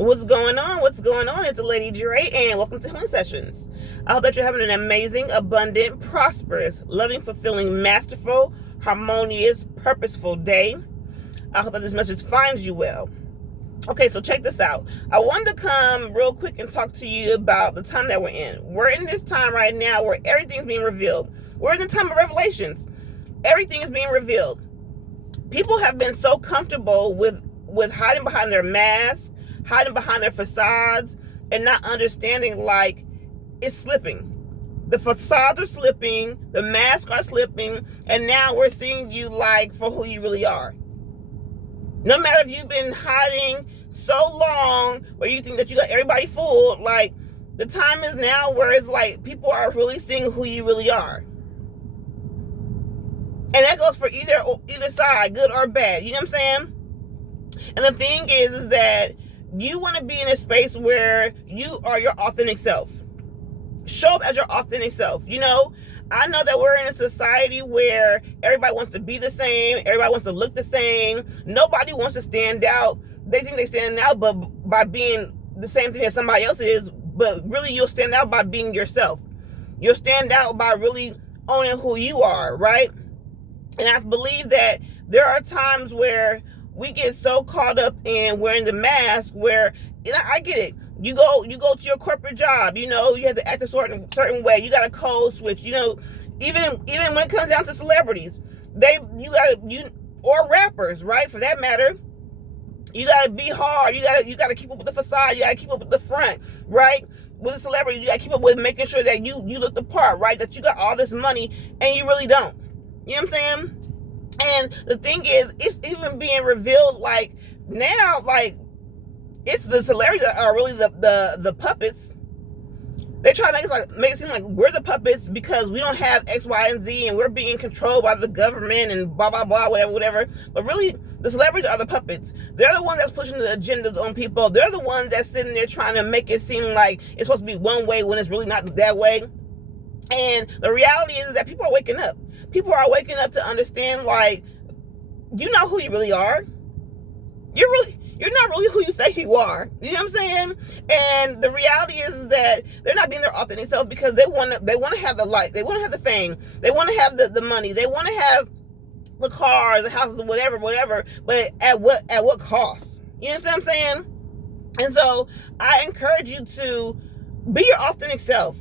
What's going on? What's going on? It's Lady Dre, and welcome to Healing Sessions. I hope that you're having an amazing, abundant, prosperous, loving, fulfilling, masterful, harmonious, purposeful day. I hope that this message finds you well. Okay, so check this out. I wanted to come real quick and talk to you about the time that we're in. We're in this time right now where everything's being revealed. We're in the time of revelations. Everything is being revealed. People have been so comfortable with hiding behind their masks, hiding behind their facades, and not understanding like it's slipping. The facades are slipping, the masks are slipping, and now we're seeing you like for who you really are. No matter if you've been hiding so long where you think that you got everybody fooled, like the time is now where it's like people are really seeing who you really are. And that goes for either side, good or bad. You know what I'm saying? And the thing is that you want to be in a space where you are your authentic self. Show up as your authentic self. You know, I know that we're in a society where everybody wants to be the same. Everybody wants to look the same. Nobody wants to stand out. They think they stand out but by being the same thing as somebody else is. But really, you'll stand out by being yourself. You'll stand out by really owning who you are, right? And I believe that there are times where we get so caught up in wearing the mask where, I get it. You go to your corporate job, you know, you have to act a certain way. You got a code switch, you know, even when it comes down to celebrities, or rappers, right? For that matter, you gotta be hard. You gotta keep up with the facade. You gotta keep up with the front, right? With a celebrity, you gotta keep up with making sure that you look the part, right? That you got all this money and you really don't. You know what I'm saying? And the thing is, it's even being revealed like now, like it's the celebrities that are really the puppets. They try to make it seem like we're the puppets because we don't have X, Y, and Z, and we're being controlled by the government and blah blah blah, whatever. But really, the celebrities are the puppets. They're the ones that's pushing the agendas on people. They're the ones that's sitting there trying to make it seem like it's supposed to be one way when it's really not that way. And the reality is that people are waking up. People are waking up to understand, like, you know who you really are. You're not really who you say you are. You know what I'm saying? And the reality is that they're not being their authentic self because they want to have the light. They want to have the fame. They want to have the money. They want to have the cars, the houses, whatever. But at what cost? You understand what I'm saying? And so I encourage you to be your authentic self.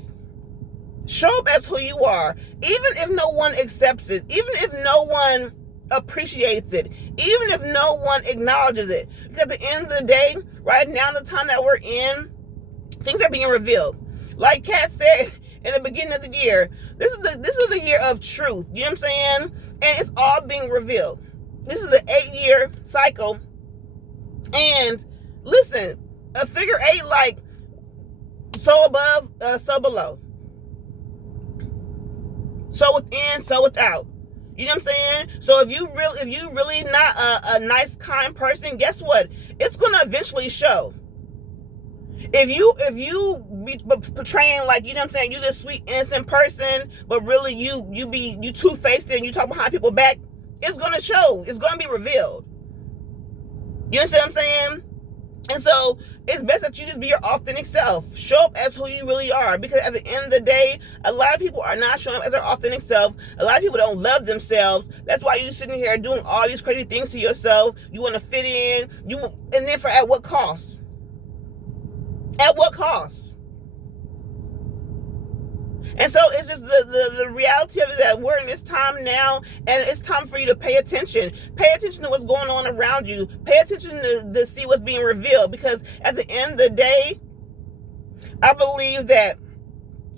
Show up as who you are, even if no one accepts it, even if no one appreciates it, even if no one acknowledges it. Because at the end of the day, right now, the time that we're in, things are being revealed. Like Kat said in the beginning of the year, this is the year of truth. You know what I'm saying? And it's all being revealed. This is an 8-year cycle. And listen, a figure 8, like so above, so below. So within, so without. You know what I'm saying? So if you really not a nice, kind person, guess what? It's gonna eventually show. If you be portraying like, you know what I'm saying, you this sweet, innocent person, but really you two-faced and you talk behind people's back, it's gonna show. It's gonna be revealed. You understand what I'm saying? And so it's best that you just be your authentic self. Show up as who you really are. Because at the end of the day, a lot of people are not showing up as their authentic self. A lot of people don't love themselves. That's why you're sitting here doing all these crazy things to yourself. You want to fit in. And then at what cost? At what cost? And so it's just the reality of it that we're in this time now, and it's time for you to pay attention. Pay attention to what's going on around you. Pay attention to see what's being revealed. Because at the end of the day, I believe that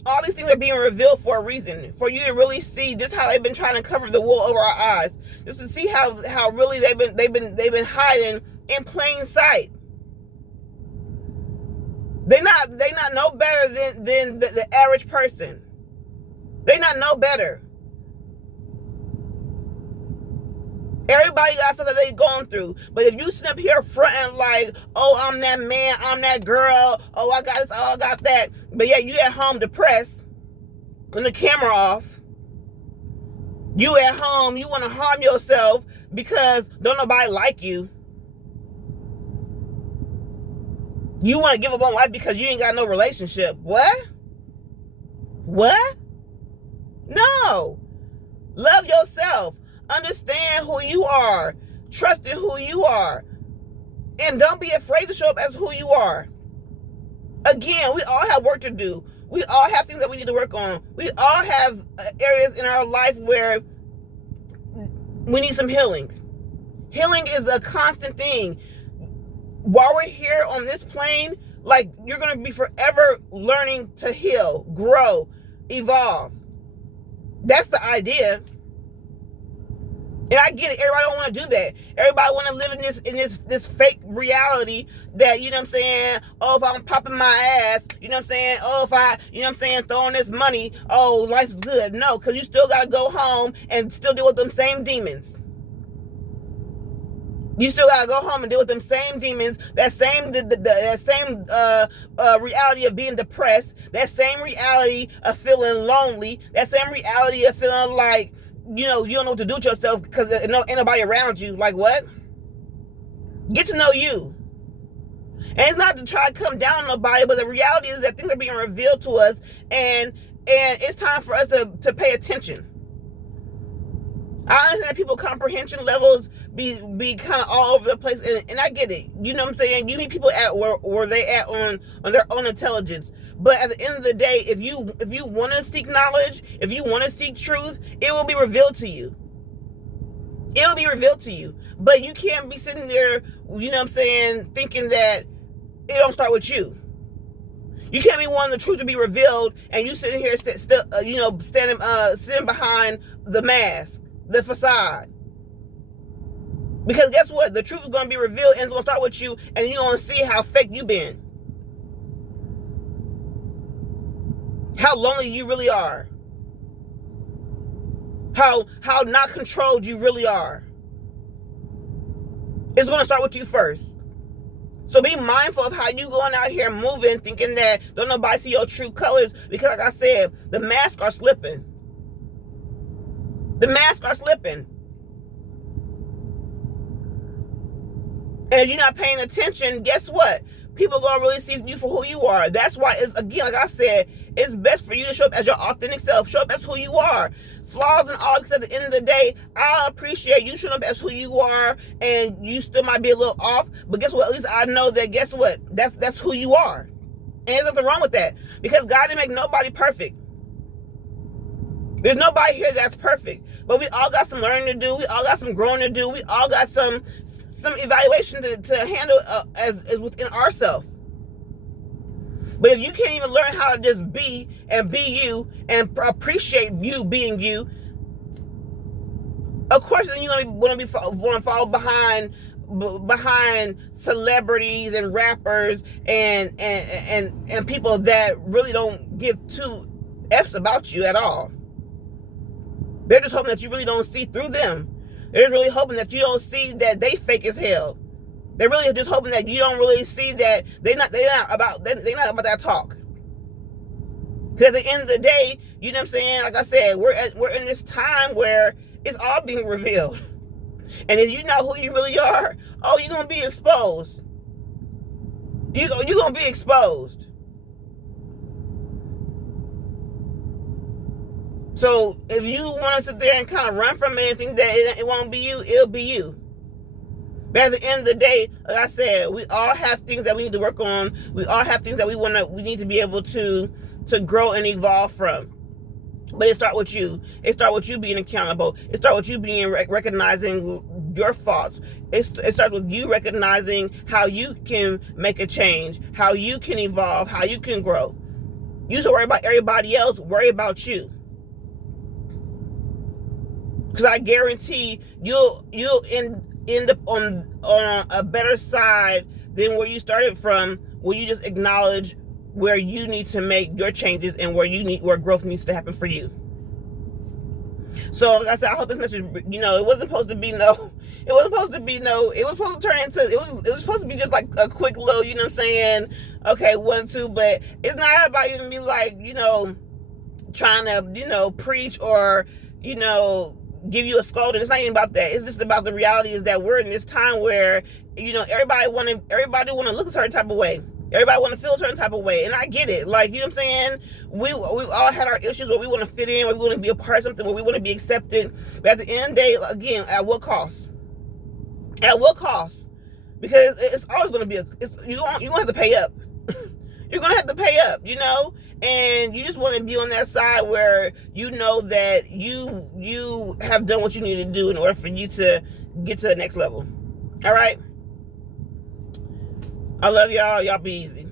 all these things are being revealed for a reason. For you to really see just how they've been trying to cover the wool over our eyes. Just to see how really they've been hiding in plain sight. They not no better than the average person. They not know better. Everybody got stuff that they going through. But if you sit up here fronting like, oh, I'm that man, I'm that girl, oh, I got this, oh, I got that, but yet you at home depressed, with the camera off, you at home, you want to harm yourself because don't nobody like you. You want to give up on life because you ain't got no relationship. What? No. Love yourself. Understand who you are. Trust in who you are. And don't be afraid to show up as who you are. Again, we all have work to do. We all have things that we need to work on. We all have areas in our life where we need some healing. Healing is a constant thing. While we're here on this plane, like, you're going to be forever learning to heal, grow, evolve. That's the idea. And I get it. Everybody don't want to do that. Everybody want to live in this fake reality that, you know what I'm saying? Oh, if I'm popping my ass, you know what I'm saying? Oh, if I, you know what I'm saying, throwing this money, oh, life's good. No, because you still got to go home and still deal with them same demons. You still gotta go home and deal with them same demons, that same reality of being depressed, that same reality of feeling lonely, that same reality of feeling like, you don't know what to do with yourself because ain't nobody around you. Like, what? Get to know you. And it's not to try to come down on nobody, but the reality is that things are being revealed to us, and it's time for us to pay attention. I understand that people's comprehension levels be kind of all over the place, and I get it. You know what I'm saying? You need people at where they at on their own intelligence. But at the end of the day, if you want to seek knowledge, if you want to seek truth, it will be revealed to you. It will be revealed to you. But you can't be sitting there, you know what I'm saying, thinking that it don't start with you. You can't be wanting the truth to be revealed, and you sitting here sitting behind the mask, the facade. Because guess what? The truth is going to be revealed, and it's going to start with you, and you're going to see how fake you been. How lonely you really are. How not controlled you really are. It's going to start with you first. So be mindful of how you going out here moving, thinking that don't nobody see your true colors, because like I said, the masks are slipping. The masks are slipping. And if you're not paying attention, guess what? People are going to really see you for who you are. That's why it's, again, like I said, it's best for you to show up as your authentic self. Show up as who you are. Flaws and all, because at the end of the day, I appreciate you showing up as who you are, and you still might be a little off, but guess what? At least I know that, guess what? That's who you are. And there's nothing wrong with that, because God didn't make nobody perfect. There's nobody here that's perfect, but we all got some learning to do. We all got some growing to do. We all got some evaluation to handle as within ourselves. But if you can't even learn how to just be and be you and appreciate you being you, of course then you're going to follow behind celebrities and rappers and people that really don't give two F's about you at all. They're just hoping that you really don't see through them. They're just really hoping that you don't see that they fake as hell. They're really just hoping that you don't really see that they're not about that talk. Because at the end of the day, you know what I'm saying? Like I said, we're in this time where it's all being revealed. And if you know who you really are, oh, you're gonna be exposed. You're gonna be exposed. So if you want to sit there and kind of run from it and think that it won't be you, it'll be you. But at the end of the day, like I said, we all have things that we need to work on. We all have things that we need to be able to grow and evolve from. But it starts with you. It starts with you being accountable. It starts with you being recognizing your faults. It starts with you recognizing how you can make a change, how you can evolve, how you can grow. You used to worry about everybody else, worry about you. Because I guarantee you'll end up on a better side than where you started from, where you just acknowledge where you need to make your changes and where growth needs to happen for you. So like I said, I hope this message, it wasn't supposed to turn into, it was supposed to be just like a quick little, you know what I'm saying, okay, 1, 2, but it's not about even me like, trying to, preach or, give you a scolding. It's not even about that. It's just about the reality is that we're in this time where, everybody want to look a certain type of way. Everybody want to feel a certain type of way, and I get it. Like, you know what I'm saying? We all had our issues where we want to fit in, where we want to be a part of something, where we want to be accepted. But at the end of the day, again, at what cost? At what cost? Because it's always going to be you're going to have to pay up. You're going to have to pay up, you know? And you just want to be on that side where you know that you have done what you need to do in order for you to get to the next level. All right? I love y'all. Y'all be easy.